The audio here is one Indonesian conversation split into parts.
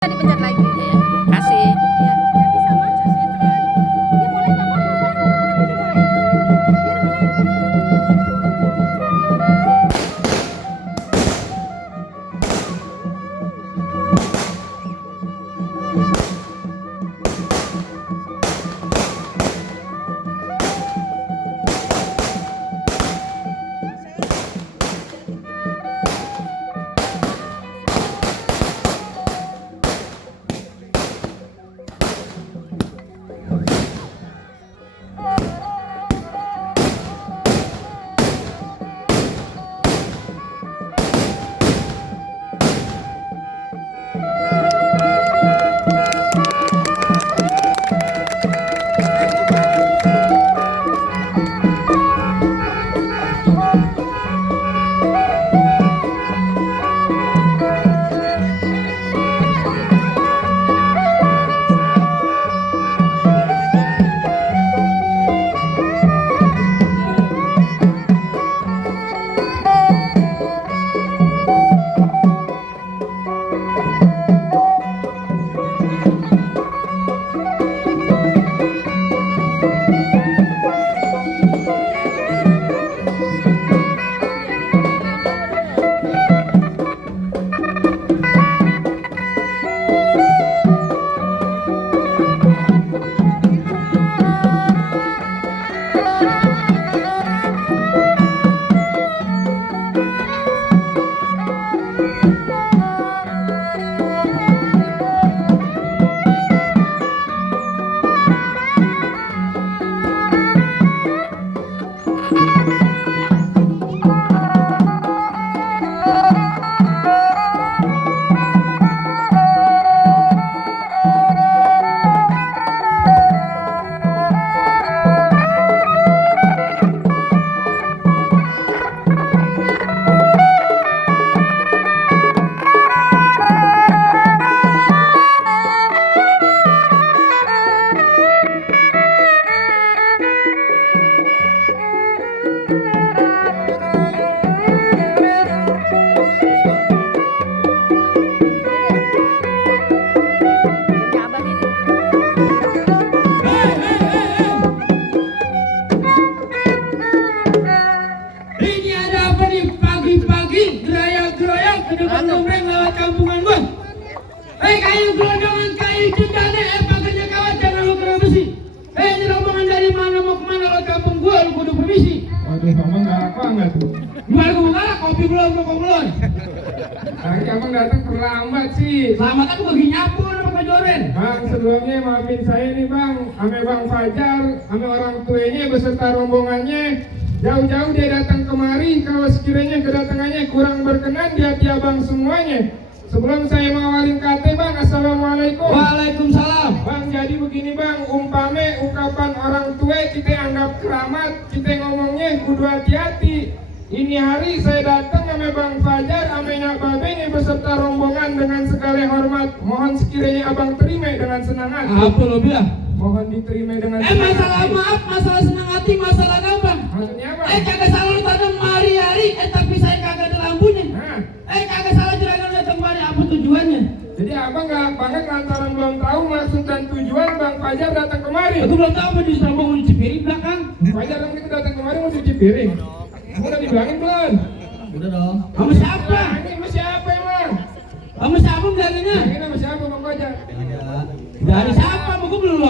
Dipencet lagi. Ya, kasih. Ya, ya bisa mas. Ya mulai nggak apa-apa. Udah mulai. Ya udah mulai. Ya, abang ini. Ini ada apa nih pagi-pagi gerayang-gerayang ke depan nomreng lewat kampungan gua. Kayu gelondongan kayu cendana pagarnya kawat jangan lu kena besi. Ini rombongan dari mana mau kemana lewat kampung gua lu kudu permisi. Waduh, abang galak banget tuh. Gimana gua galak kopi belum rokok belum. Tadi abang datang terlambat sih. Selamat kan gua lagi nyapu sama Pak Joren. Bang, sebelumnya maafin saya nih bang, ame Bang Fajar, ame orang tuanya beserta rombongannya. Jauh-jauh dia datang kemari, kalau sekiranya kedatangannya kurang berkenan di hati abang semuanya. Sebelum saya mengawalin kate bang, assalamualaikum. Waalaikumsalam. Bang, jadi begini bang, umpame ungkapan orang tua kita anggap keramat, kita ngomongnya kudu hati-hati. Ini hari saya datang sama Bang Fajar, sama Nyak Babeng beserta rombongan dengan segala hormat. Mohon sekiranya abang terima dengan senang hati. Apa lo bilang? Mohon diterima dengan senang Masalah hati. maaf, masalah senang hati, masalah gampang. Maksudnya apa? Kagak salah lu tanam hari-hari, tapi saya kagak ada lampunya. Nah, Kagak salah juragan lu datang kemari, apa tujuannya? jadi abang galak banget lantaran belum tahu maksud dan tujuan Bang Fajar datang kemari. Aku belum tahu apa di Serambong di Cipiri belakang. Fajar dong kita datang kemari mau cuci piring. Udah dibilangin belum? Udah dong. Sama siapa? Nah, ini sama siapa emang? Sama siapa bilangnya? Ini sama siapa Bang Fajar? Dari siapa? Mau gue belum.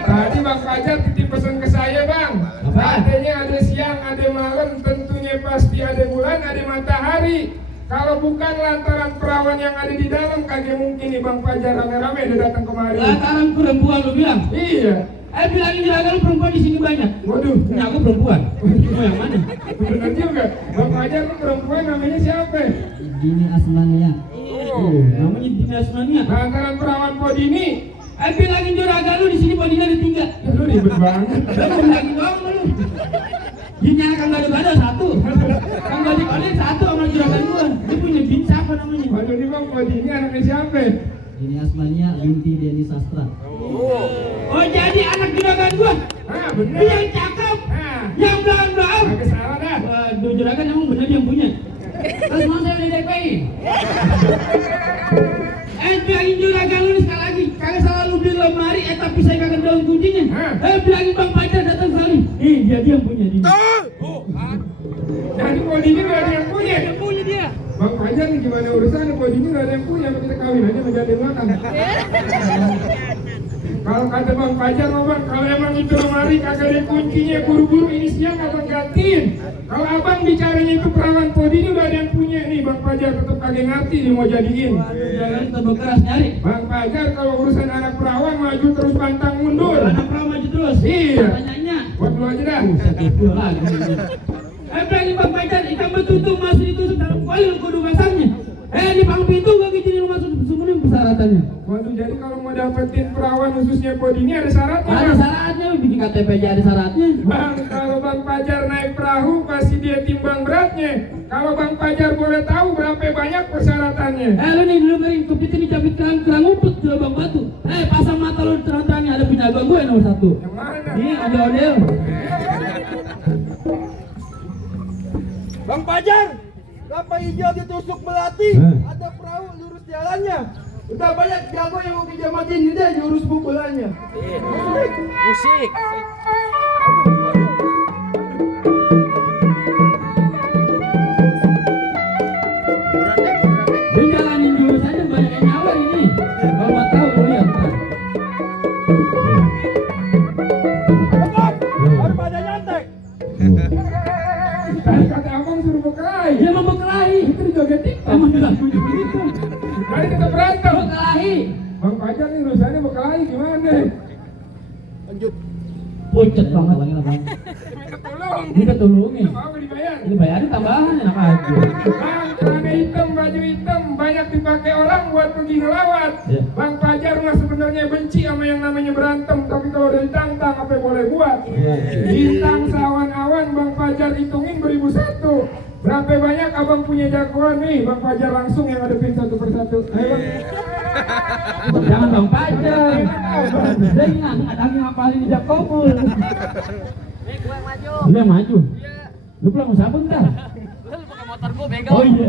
Tadi Bang Fajar titip pesan ke saya bang. Apaan? Katanya ada siang, ada malam, tentunya pasti ada bulan, ada matahari. Kalau bukan lantaran perawan yang ada di dalam, kagak mungkin nih Bang Fajar rame-rame udah datang kemari. Lantaran perempuan lu bilang. Iya. Bilangin juragan lu perempuan di sini banyak. Waduh, Ini aku perempuan. Mau yang mana? benar juga. Bang Fajar tuh perempuan namanya siapa? Dini Asmania. Namanya Dini Asmania. Lantaran perawan Podini. Bilangin juragan lu di sini podinya ada 3. Lu ribet banget. Lu bilangin doang lu. Bini anak Kang Gado-Gado 1. Kang Gado-Gado 1 sama juragan gua. Dia punya bini siapa namanya? Waduh nih Bang Podini anaknya siapa? Dini Asmania binti Deni Sastra. Oh jadi anak juragan gua. Ah bener. Yang cakep. Nah, Yang belakang. kagak salah dah. Waduh juragan emang bener yang punya. Terus mau saya udah DP PKI. Bilangin juragan lu sekali lagi, kagak salah lu di lemari, tapi saya kagak daun kuncinya. Bilangin Bang Pajar datang sekali. Dia yang punya dia. Jadi podinya nggak ada yang punya. Yang punya dia. Bang Fajar nih gimana urusannya, podinya nggak ada yang punya, kita kawin aja menjadi makan. Kalau kata Bang Fajar mah bang, kalau emang itu lemari kagak ada kuncinya, buru-buru ini siang abang gantiin. Kalau abang bicaranya itu perawan podinya udah ada yang punya nih, Bang Fajar tetap kagak ngerti nih mau jadiin. Jangan tambah keras nyari. Bang Fajar kalau urusan anak perawan maju terus pantang mundur. Anak perawan maju terus. Iya. Tanyanya. Buat lu aja dah. Dua lagi. Bilangin Bang Pajar, ikan betutu masih ditusuk dalam kuali lu kudu masangnya. Di pang pintu gak izinin lu masuk semuanya persyaratannya. Waduh, jadi kalau mau dapetin perawan khususnya podi ini ada syaratnya. Ada syaratnya, bikin KTP aja ada syaratnya. Bang, kalau Bang Pajar naik perahu pasti dia timbang beratnya. Kalau Bang Pajar boleh tahu berapa banyak persyaratannya. Lu nih dulu ngering kepit ini capit kerang ngumpet di lubang batu. Pasang mata lu terang-terangnya ada penjaga gue nomor 1. Yang mana? Ini ada odel. Bang Pajar, kelapa hijau ditusuk belati, ada perahu lurus jalannya. Udah banyak jago yang mau kijamatin ini deh lurus pukulannya. Musik. Dia jalanin jurus aja banyak yang nyawar ini. Kalau mau tahu lu lihat. Baru pada nyantek. Tadi kata abang suruh berkelahi. Dia mau berkelahi. Itu dijoget TikTok. Emang dilakuin begitu. Tadi kita berantem. Berkelahi. Bang Pajar nih urusannya berkelahi gimana? Lanjut. Pucet banget. Minta tolong. Minta tolongin. Mau dibayar? Ini bayarin tambahan enak aja. Bang, celana hitam, baju hitam banyak dipakai orang buat pergi ngelawat. Ya. Bang Pajar mah sebenarnya benci sama yang namanya berantem, tapi kalau udah ditantang apa yang boleh buat? Bintang sawan-awan Bang Pajar hitungin beribu satu. Berapa banyak abang punya jagoan nih? Bang Pajar langsung yang hadapin satu persatu. Ayo bang. Jangan Bang Pajar. Dia ada yang ngapalin di Jakobul. Lu yang maju. Lu pulang sabun dah. Lu pakai motor gua bego. Oh iya.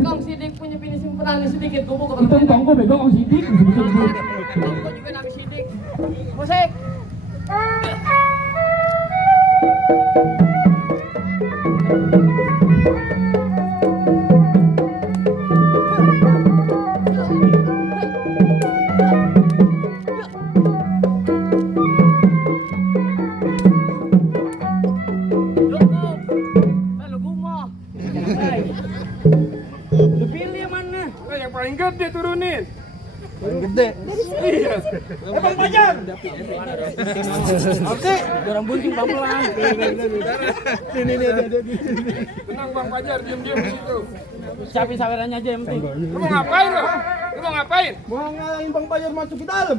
Kong sidik punya finishing penangis sedikit gua buka Itu tonggo bego kong sidik. Gua juga nangis sidik. Musik. Lu pilih yang mana? yang paling gede turunin. Paling gede. Iya. Bang Pajar. Oke, dorong bunting pelan-pelan. Tenang Bang Pajar, diam-diam di situ. Siapin sawerannya aja yang penting. Lu mau ngapain lu? Lu mau ngapain? Mau ngalangin Bang Pajar masuk ke dalam.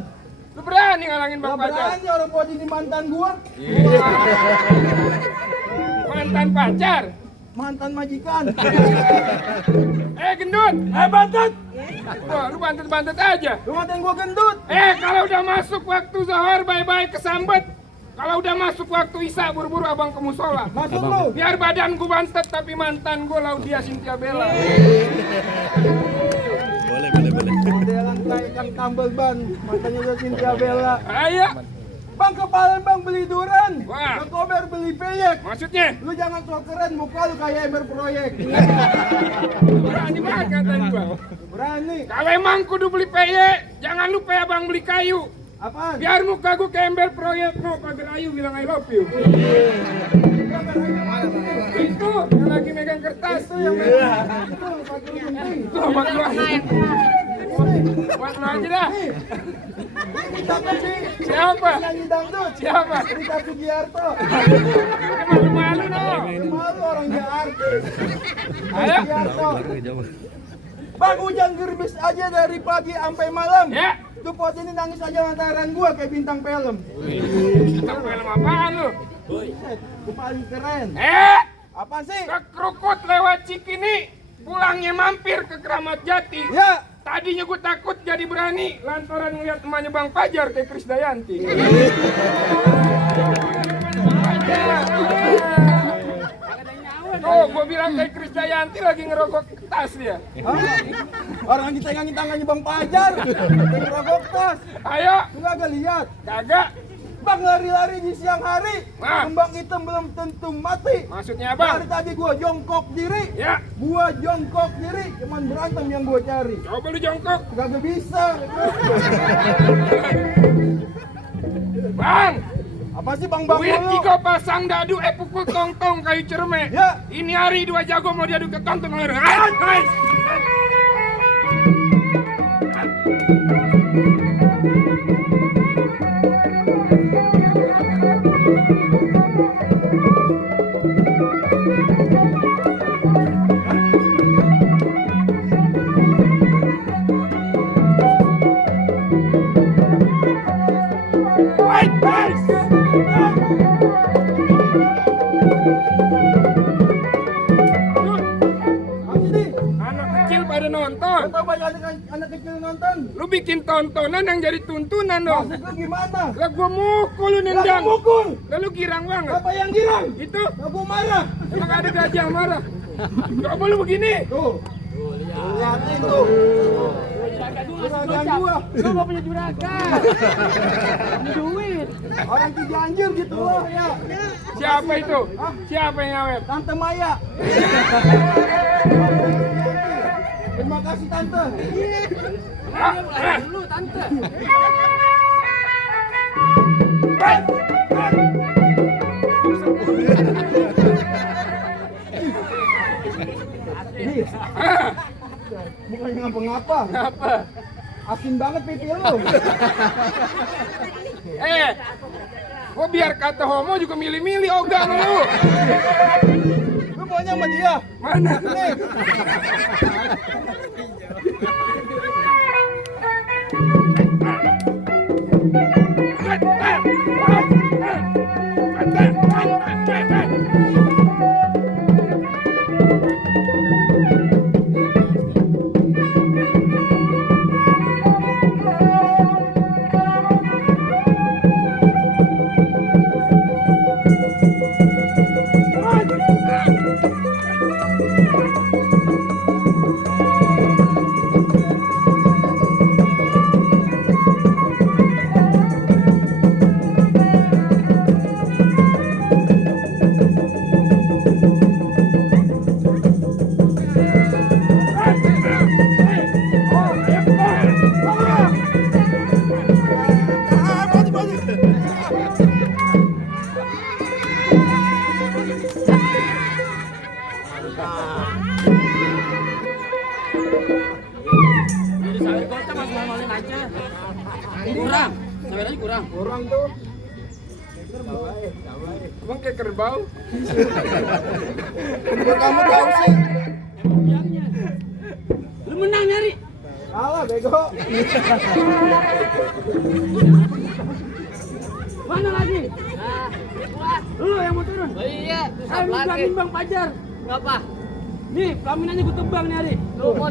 Lu berani ngalangin Bang Gak Pajar? berani orang buat ini mantan gua. Mantan pacar. Mantan majikan. Gendut. Bantet. Wah, lu bantet-bantet aja. Lu ngatain gua gendut. Kalau udah masuk waktu zuhur bye-bye kesambet. Kalau udah masuk waktu isya buru-buru abang ke musola. Masuk lu. Biar badan gua bantet tapi mantan gua Laudia Cynthia Bella. Modelan kayak Kang tambal ban. Matanya udah Cynthia Bella. Ayo. Bang ke Palembang beli duren. Wah. Ke Kober beli peyek. Maksudnya? Lu jangan sok keren, muka lu kayak ember proyek. Berani banget katain gua. Berani. Kalau emang kudu beli peye, jangan lupa abang beli kayu. Apaan? Biar muka gua kayak ember proyek. No, pagar ayu bilang I love you. Itu yang lagi megang kertas. Itu yang itu pakai penting. Itu buat lu aja. Buat lu aja dah. Siapa sih? Siapa? Nyanyi dangdut. Siapa? Rita Sugiarto. Malu-malu no. Malu orang dia artis. Ayo. Sugiarto. Bang hujan gerbis aja dari pagi sampai malam. Ya. Tuh pot ini nangis aja lantaran gua kayak bintang film. Kita film apaan lu? Buset, gua paling keren. Apaan sih? Ke Krukut lewat Cikini. Pulangnya mampir ke Kramat Jati. Ya. Tadinya gue takut jadi berani lantaran ngeliat emaknya Bang Pajar kayak Krisdayanti. Oh, gua bilang kayak Krisdayanti lagi ngerokok tas dia. Hah? Orang lagi tegangin tangannya Bang Fajar. Lagi ngerokok tas. Ayo, Lu kagak lihat? kagak. Bang lari-lari di siang hari. Nah. Kembang hitam belum tentu mati. Maksudnya Dari apa? tadi gua jongkok diri. Ya, Gua jongkok diri, cuman berantem yang gua cari. coba lu jongkok. Kagak bisa. Bang, Apa sih Bang duit mulu? 3 pasang dadu pukul tong-tong kayu cerme. Ya. Ini hari 2 jago mau diadu ke tong-tong. Hai. Apa sih? Anak kecil pada nonton. Gak tau banyak anak kecil nonton. Lu bikin tontonan yang jadi tuntunan dong. Maksud lu gimana? Lah gua mukul lu Gak nendang. mukul. Lah lu girang banget. Apa yang girang? Itu Gak gua marah. emang ada gajah marah. Coba lu begini. Tuh. Liatin tuh. Juragan gua. Lu gak punya juragan. Ini duit. Orang Cianjur gitu loh ya. Siapa itu? Siapa yang ngawet? Tante Maya. Terima kasih Tante. Lu tante. Nih, bukan ngapa-ngapa. Apa? Asin banget pipi lu. Gua biar kata homo juga milih-milih ogah lu. Lu maunya sama dia? Mana? Nih. Kurang. Sawerannya kurang. Orang tuh Emang kayak kerbau? biar kamu tahu sih. Lu menang nyari. Kalah bego. Mana lagi? Lu yang mau turun? Oh iya, Ayo bilangin Bang Fajar. Ngapa? Nih, pelaminannya gue tebang nih hari. Lu mau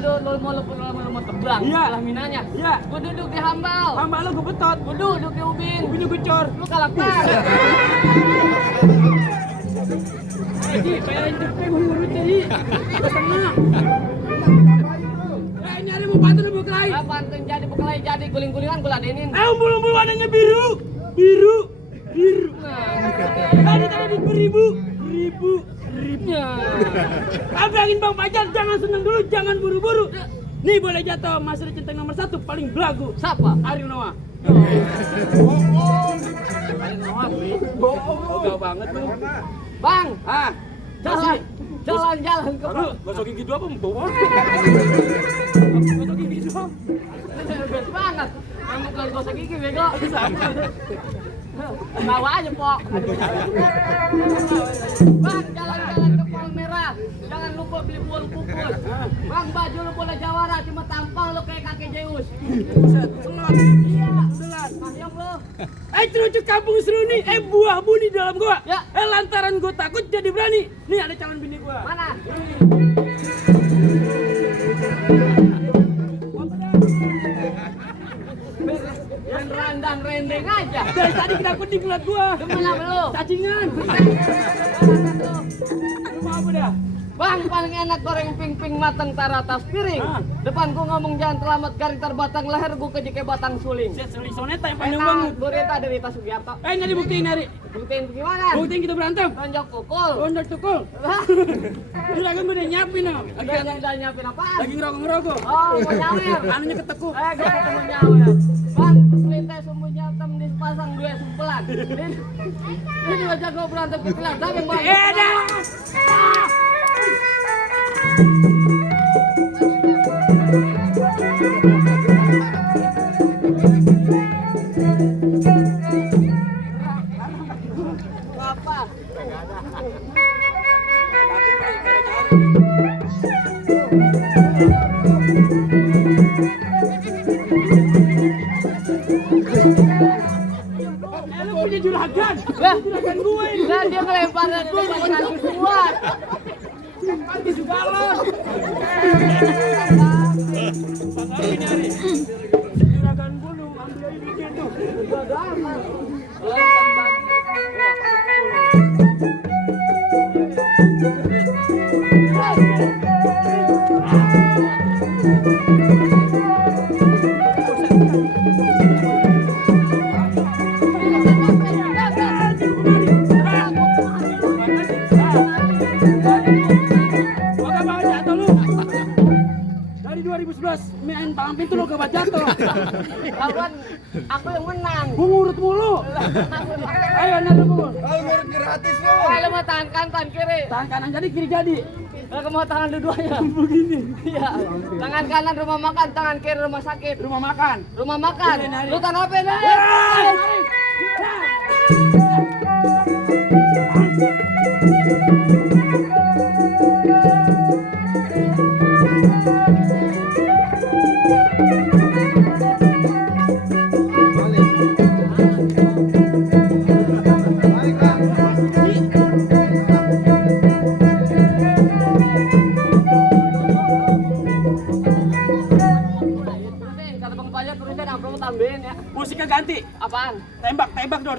tebang? Iya. Pelaminannya? Iya. Gua duduk di hambal. Hamba lu gue betot. Gua duduk di ubin. Ubinnya gue cor. Lu kalapar. Ji, bayarin cepet gue ngurutnya Ji. Udah setengah. Nyari mau bantu lu berkelahi. Pantun jadi bekelai jadi guling-gulingan gua ladenin. Umbul-umbul warnanya biru. Biru. Tadi di beribu. Abangin Bang Fajar, jangan seneng dulu, jangan buru-buru. Nih boleh jatuh, masih centeng nomor 1 paling belagu. Siapa? Ariel Noah. Bohong. Ogah banget lu. Bang, Ah, jalan-jalan ke lu gosok gigi dua apa bawa? Gosok gigi dua. best banget. Kamu kan gosok gigi bego. Bawa aja, Pok. Bang, jalan-jalan ke Palmerah. Jangan lupa beli buah kukus. Bang, baju lu boleh jawara, cuma tampang lu kayak kakek Zeus. Iya, beneran. Mahyong lu. Cerucuk kampung seru nih, buah bu di dalam gua. Ya. Lantaran gua takut jadi berani. Nih ada calon bini gua. Mana? Yang randang rendeng aja. Dari tadi kenapa ngeliat gua? Kemana lu? Cacingan. Lu mau apa dah? Bang, paling enak goreng ping-ping mateng tar atas piring. Depan gua ngomong jangan terlambat garing terbatang leher gua kejeke batang suling. Saya suling soneta yang panjang banget. Gua Rita dari Rita Sugiarto. Nggak dibuktiin hari. Buktiin gimana? Buktiin kita berantem. Tonjok pukul. Gondok tukul. Juragan udah nyiapin no. Udah nyiapin apaan? Lagi ngerokok-ngerokok. Oh, mau nyawer. Anunya ketekuk. Gua ketemu nyawer. Bang, pelite sumbunya hitam dipasang dua sumpelan. Ini juga jago berantem kecilan. Tapi bang. Dah. Apa? Lu punya juragan. Lah, Juragan gue ini. dan dia ngelempar ke depan kaki kuat. Pagi juga los. Ini hari. Juragan gue lu ambil aja duitnya tuh. Oke bang jatuh lu. Dari 2011 main tangan pintu lu gak jatuh. Kawan, aku yang menang. Gua ngurut mulu. Ayo nada pukul. Kalau murid gratis lo. Kalau mau tangan kanan, tangan kiri. Tangan kanan jadi kiri jadi. Kalau mau tangan dua-duanya. Begini. Iya. Tangan kanan rumah makan, tangan kiri rumah sakit. Rumah makan. Rumah makan. Lu tangan apa nih? Kata Bang Fajar tulisan apa mau tambahin ya? Musiknya ganti. Apaan? Tembak, tembak, dor.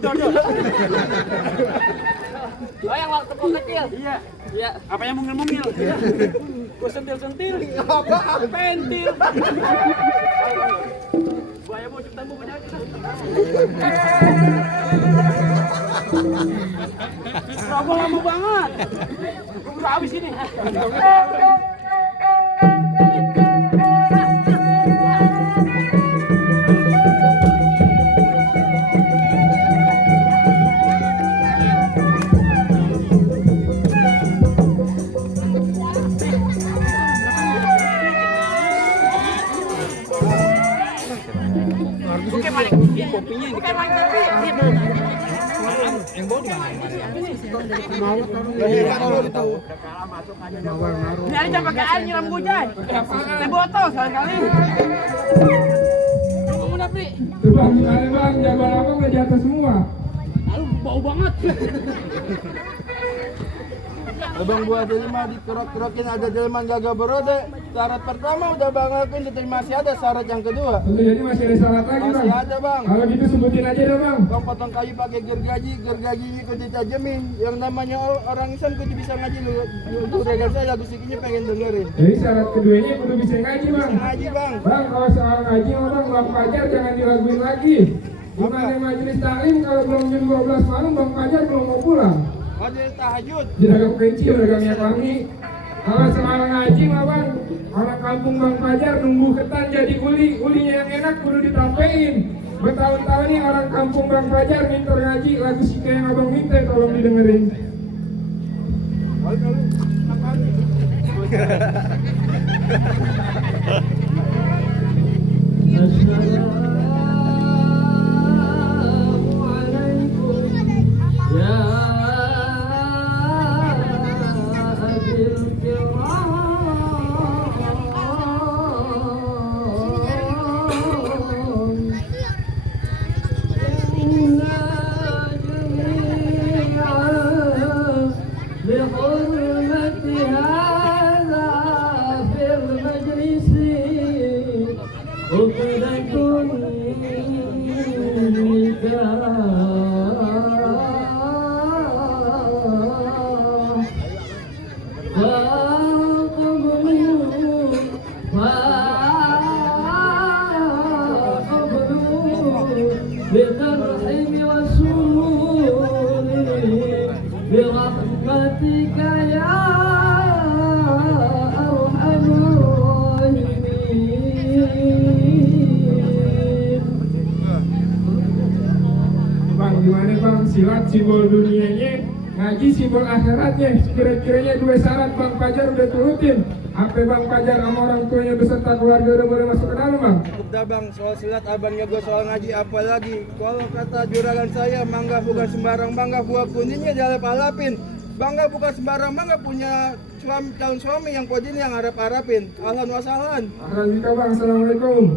Oh yang waktu gua kecil. Iya. Iya. Apa yang mungil-mungil? Gua sentil-sentil. Pentil. Buaya bocok tambu banyak. Rokok lama banget. Gua udah habis ini. Bukan maling kopinya ini. Bukan maling kopi. Yang bau di mana? Ini aja pakai air nyiram gujai. Teh botol sekali-kali. Kamu udah beli? Tuh bang, gimana bang, jagoan aku nggak jatuh semua. Lalu bau banget. Abang gua delima dikerok-kerokin ada delman gagah berode. Syarat pertama udah bang lakuin, tapi masih ada syarat yang kedua. Jadi masih ada syarat lagi bang. Masih ada bang. Kalau gitu sebutin aja deh bang. Bang potong kayu pakai gergaji ini kudu ditajemin. Yang namanya orang Islam kudu bisa ngaji lu regan saya lagu sikinya pengen dengerin. Jadi syarat keduanya kudu bisa ngaji bang. Ngaji bang. Bang, kalau soal ngaji orang Bang Fajar jangan diraguin lagi. Gimana majelis taklim kalau belum jam 12 malam Bang Fajar belum mau pulang. Ada tahajud. Jaga kelinci, jaga minyak wangi. Kalau soal ngaji mah bang, orang kampung Bang Fajar nunggu ketan jadi ulinya yang enak kudu ditampein. Bertahun-tahun nih orang kampung Bang Fajar minta ngaji, lagu Sika yang abang minta tolong didengerin. Bye. برحمتك يا أرحم الراحمين. Bang, gimana bang? Silat simbol dunianya, ngaji simbol akhiratnya. Kira-kiranya dua syarat Bang Fajar udah turutin. Apa Bang Fajar sama orang tuanya beserta keluarga udah boleh masuk ke dalam bang? Udah bang, soal silat abangnya gue soal ngaji apa lagi? Kalau kata juragan saya, mangga bukan sembarang mangga, buah kuningnya dialap-alapin. Bangga bukan sembarang mangga, punya calon suami yang kodin yang harap-harapin. Ahlan wa sahlan. Ahlan bika bang, assalamualaikum.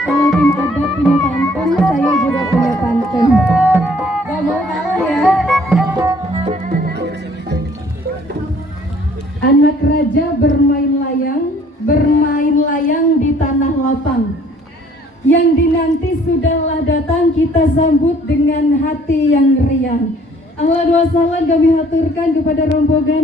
Kalau tim adat punya pantun, saya juga punya pantun. Gak mau kalah ya. Anak raja bermain layang di tanah lapang. Yang dinanti sudahlah datang, kita sambut dengan hati yang riang. Ahlan wa sahlan kami haturkan kepada rombongan